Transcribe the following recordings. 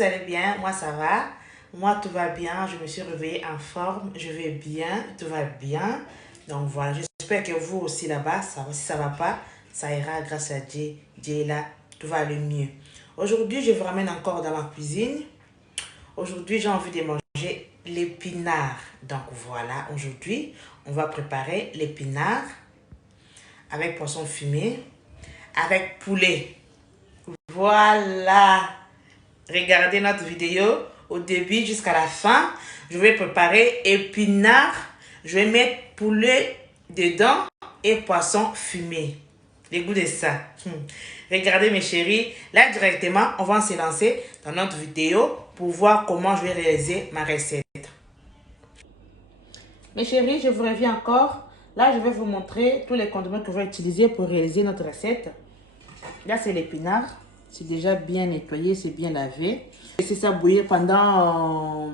vous allez bien? Moi, ça va. Moi, tout va bien. Je me suis réveillée en forme. Je vais bien. Tout va bien. Donc, voilà. J'espère que vous aussi là-bas, ça va. Si ça ne va pas, ça ira grâce à Dieu. Dieu est là. Tout va aller mieux. Aujourd'hui, je vous ramène encore dans ma cuisine. Aujourd'hui, j'ai envie de manger l'épinard. Donc, voilà. Aujourd'hui, on va préparer l'épinard avec poisson fumé, avec poulet. Voilà. Regardez notre vidéo au début jusqu'à la fin. Je vais préparer épinard. Je vais mettre poulet dedans et poisson fumé. Les goûts de ça. Regardez mes chéris. Là directement, on va se lancer dans notre vidéo pour voir comment je vais réaliser ma recette. Mes chéris, je vous reviens encore. Là, je vais vous montrer tous les condiments que je vais utiliser pour réaliser notre recette. Là, c'est l'épinard. C'est déjà bien nettoyé, c'est bien lavé. Laissez ça bouillir pendant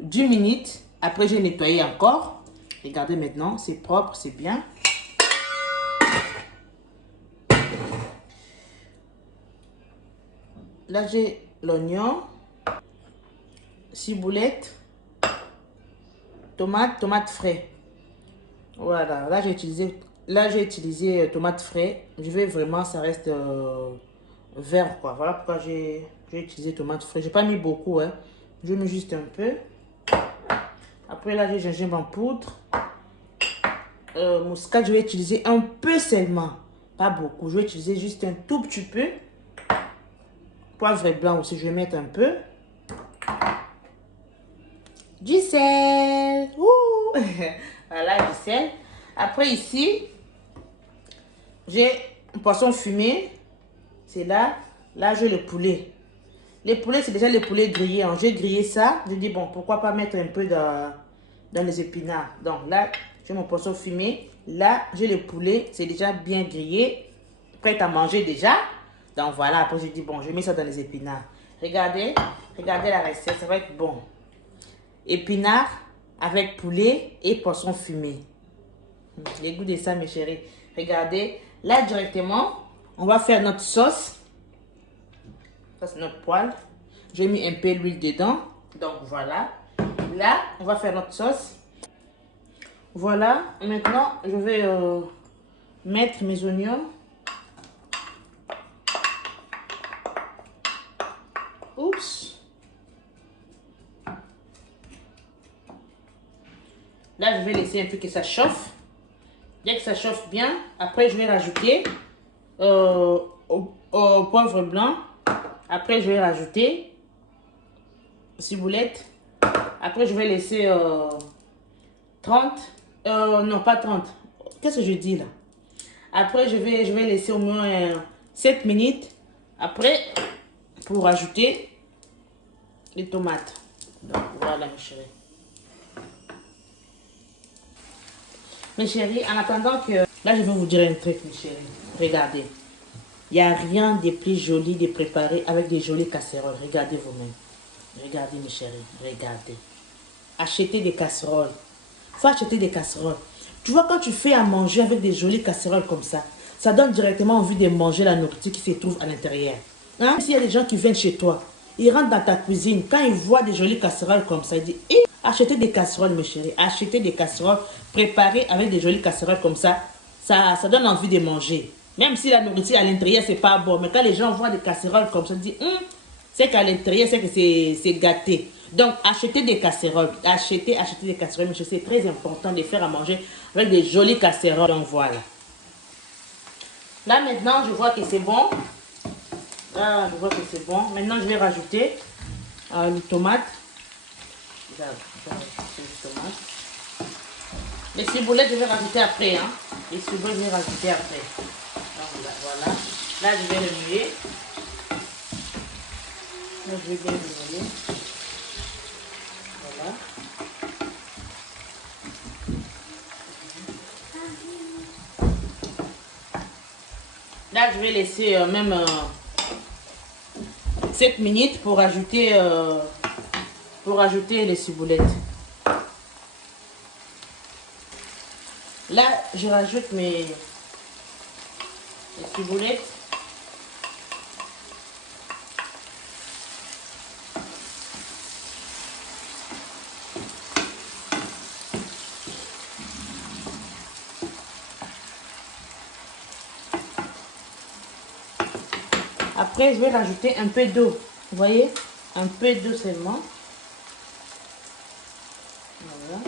10 minutes. Après, j'ai nettoyé encore. Regardez maintenant, c'est propre, c'est bien. Là, j'ai l'oignon, ciboulette, tomate frais. Voilà, là, j'ai utilisé tomate frais. Je vais vraiment, ça reste vert, quoi. Voilà pourquoi j'ai utilisé tomate frais. J'ai pas mis beaucoup, hein. Je mets juste un peu. Après, là, j'ai gingembre en poudre. Muscade, je vais utiliser un peu seulement. Pas beaucoup. Je vais utiliser juste un tout petit peu. Poivre blanc aussi, je vais mettre un peu. Du sel. Ouh. Voilà, du sel. Après, ici, j'ai un poisson fumé. C'est là. Là, j'ai le poulet. Les poulets, c'est déjà les poulets grillés. Hein. J'ai grillé ça. Je dis, bon, pourquoi pas mettre un peu dans les épinards. Donc là, j'ai mon poisson fumé. Là, j'ai le poulet. C'est déjà bien grillé. Prêt à manger déjà. Donc voilà, après je dis, bon, je mets ça dans les épinards. Regardez la recette, ça va être bon. Épinards avec poulet et poisson fumé. Les goûts de ça, mes chéris. Regardez, là directement, on va faire notre sauce. Ça, c'est notre poêle. J'ai mis un peu d'huile dedans. Donc, voilà. Là, on va faire notre sauce. Voilà. Maintenant, je vais mettre mes oignons. Oups. Là, je vais laisser un peu que ça chauffe. Dès que ça chauffe bien, après, je vais rajouter au poivre blanc. Après, je vais rajouter ciboulette. Après, je vais laisser 30. Non, pas 30. Qu'est-ce que je dis là? Après, je vais laisser au moins 7 minutes. Après, pour rajouter les tomates. Donc, voilà, mes chéris. Mes chéris, en attendant que... Là, je vais vous dire un truc, mes chéris. Regardez. Il n'y a rien de plus joli de préparer avec des jolies casseroles. Regardez vous-même. Regardez, mes chéris. Regardez. Achetez des casseroles. Il faut acheter des casseroles. Tu vois, quand tu fais à manger avec des jolies casseroles comme ça donne directement envie de manger la nourriture qui se trouve à l'intérieur. Hein? S'il y a des gens qui viennent chez toi, ils rentrent dans ta cuisine, quand ils voient des jolies casseroles comme ça, ils disent, eh, achetez des casseroles, mes chéris. Achetez des casseroles préparées avec des jolies casseroles comme ça donne envie de manger. Même si la nourriture à l'intérieur, c'est pas bon. Mais quand les gens voient des casseroles comme ça, ils disent, c'est qu'à l'intérieur, c'est que c'est gâté. Donc, achetez des casseroles. Achetez des casseroles. Mais c'est très important de faire à manger avec des jolies casseroles. Donc, voilà. Là, maintenant, je vois que c'est bon. Là, je vois que c'est bon. Maintenant, je vais rajouter les tomates. Les ciboulettes, je vais rajouter après. Hein. Les ciboulettes, je vais rajouter après. Donc, voilà. Là, je vais remuer. Là, je vais bien remuer. Voilà. Là, je vais laisser même 7 minutes pour ajouter les ciboulettes. Là, je rajoute mes ciboulettes. Après, je vais rajouter un peu d'eau. Vous voyez? Un peu d'eau seulement. Voilà.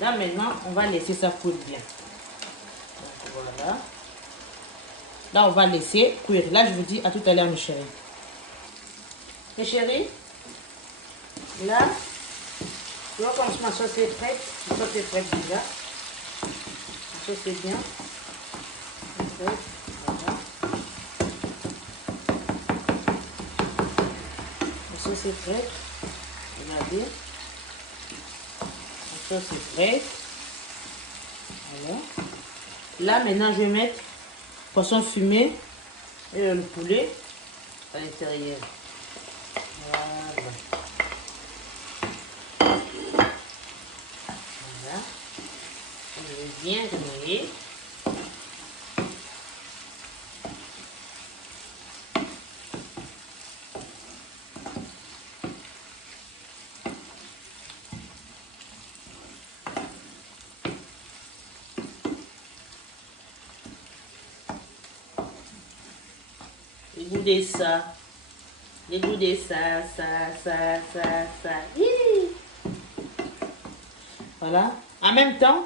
Là, maintenant, on va laisser ça cuire bien. Donc, voilà. Là, on va laisser cuire. Là, je vous dis à tout à l'heure, mes chéris. Mes chéris, là, tu vois comme ma sauce est prête. Ma sauce est prête déjà. Ma sauce est bien. Voilà. Ma sauce est prête. Regardez. Ma sauce est prête. Voilà. Là, maintenant, je vais mettre poisson fumé et le poulet à l'intérieur. Voilà. Voilà. Je vais bien remuer. Dégoûter ça. Dégoûter ça. Hi. Voilà. En même temps,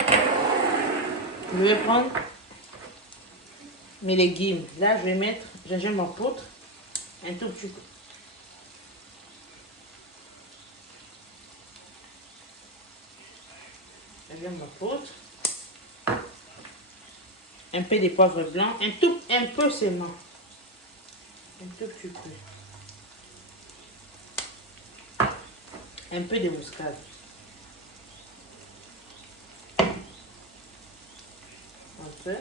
je vais prendre mes légumes. Là, je vais mettre gingembre en poudre. Un tout petit peu. Gingembre en poudre. Un peu de poivre blanc. Un peu seulement. Un tout petit peu. Un peu de muscade. Un peu.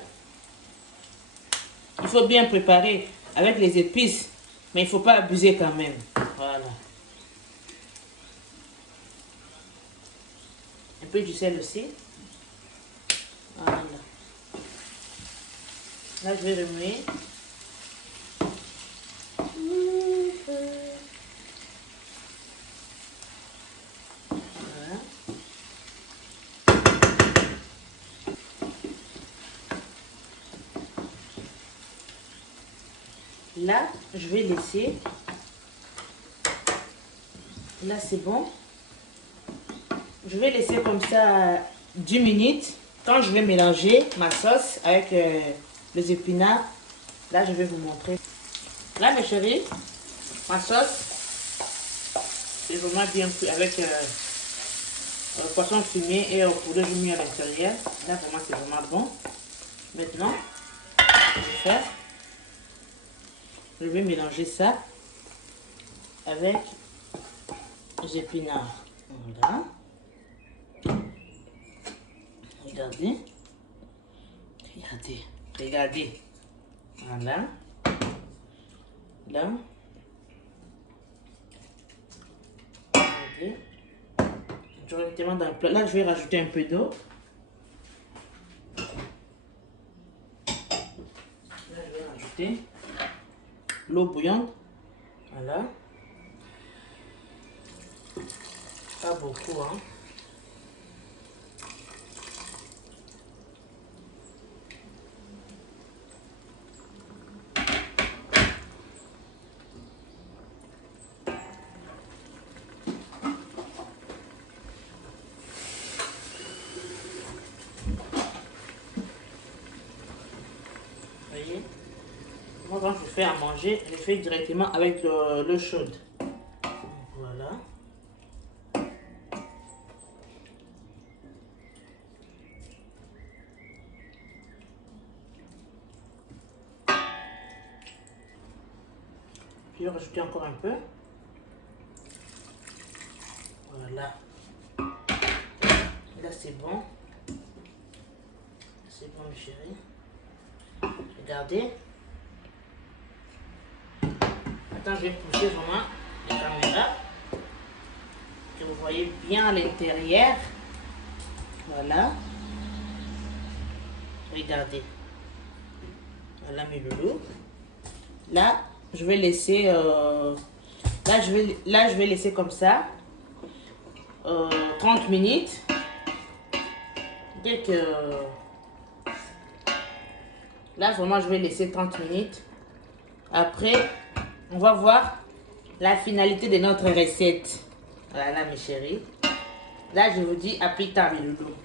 Il faut bien préparer avec les épices, mais il ne faut pas abuser quand même. Voilà. Un peu du sel aussi. Voilà. Là, je vais remuer. Voilà. Là, je vais laisser. Là, c'est bon. Je vais laisser comme ça 10 minutes. Quand je vais mélanger ma sauce avec les épinards, là, je vais vous montrer. Là, mes chéris, ma sauce, c'est vraiment bien cuit avec le poisson fumé et le poulet mis à l'intérieur. Là, vraiment, c'est vraiment bon. Maintenant, je vais mélanger ça avec les épinards. Voilà. Regardez. Regardez. Regardez. Voilà. Là. Regardez. Directement dans le plat. Là, je vais rajouter un peu d'eau. Là, je vais rajouter l'eau bouillante. Voilà. Pas beaucoup, hein. Voyez, moi quand je fais à manger, je fais directement avec l'eau chaude. Voilà. Puis je vais rajouter encore un peu. Voilà. Là c'est bon. C'est bon mes chéris. Regardez. Attends, je vais pousser vraiment la caméra. Que vous voyez bien à l'intérieur. Voilà. Regardez. Voilà mes loulous. Là, je vais laisser... là, je vais laisser comme ça. 30 minutes. Dès que... Là, vraiment, je vais laisser 30 minutes. Après, on va voir la finalité de notre recette. Voilà, mes chéris. Là, je vous dis à plus tard, mes loulous.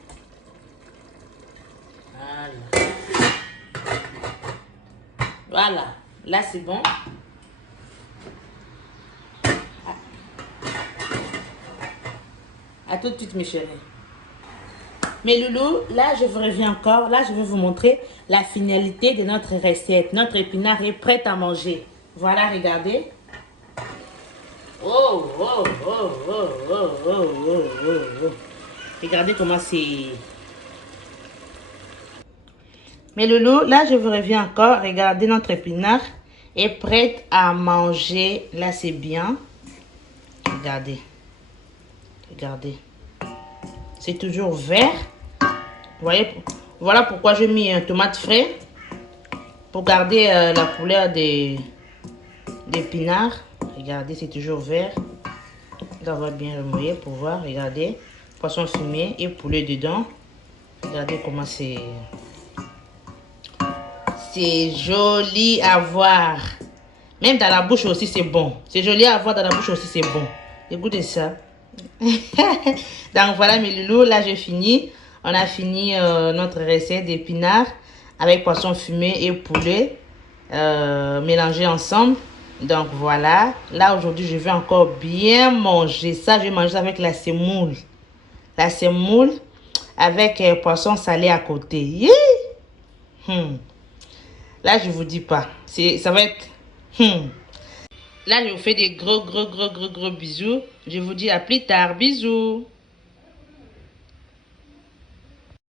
Voilà. Voilà. Là, c'est bon. À tout de suite, mes chéris. Mes loulous, là, je vous reviens encore. Là, je vais vous montrer la finalité de notre recette. Notre épinard est prêt à manger. Voilà, regardez. Oh, oh, oh, oh, oh, oh, oh, oh, oh. Regardez comment c'est... Mes loulous, là, je vous reviens encore. Regardez, notre épinard est prêt à manger. Là, c'est bien. Regardez. Regardez. C'est toujours vert. Vous voyez, voilà pourquoi j'ai mis un tomate frais. Pour garder la couleur des épinards. Regardez, c'est toujours vert. On va bien remuer pour voir. Regardez. Poisson fumé et poulet dedans. Regardez comment c'est... C'est joli à voir. Même dans la bouche aussi, c'est bon. C'est joli à voir dans la bouche aussi, c'est bon. Écoutez ça. Donc voilà mes loulous, là j'ai fini. On a fini notre recette d'épinards avec poisson fumé et poulet mélangés ensemble. Donc voilà, là aujourd'hui je vais encore bien manger ça. Je vais manger ça avec la semoule. La semoule avec poisson salé à côté. Yeah! Là je vous dis pas, ça va être... Là je vous fais des gros bisous. Je vous dis à plus tard, bisous.